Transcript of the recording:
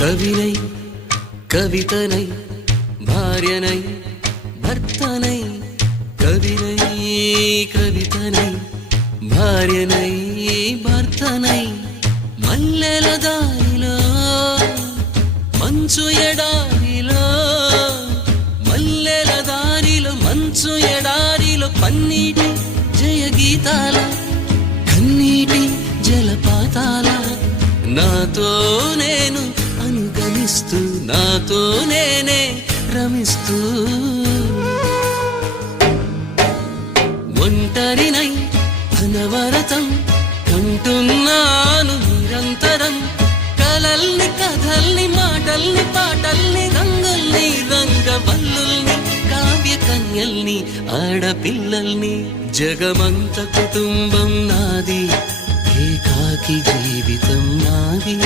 కవినై కవితనై భార్యనై భర్తనై కవినై కవితనై భార్యనై భర్తనై మల్లెల దారిలో మంచు ఎడారిలో మల్లెల దారిలో మంచు ఎడారిలో పన్నీటి జయ గీతాల కన్నీటి జలపాతాల నాతో నేను అనుగమిస్తూ నాతో నేనే రమిస్తూ ఒంటరినై అనవరతం కంటున్నాను నిరంతరం కలల్ని కథల్ని మాటల్ని పాటల్ని రంగుల్ని రంగవల్లుల్ని కావ్య కన్యల్ని ఆడపిల్లల్ని జగమంత కుటుంబం నాది ఏకాకి జీవితం నాది.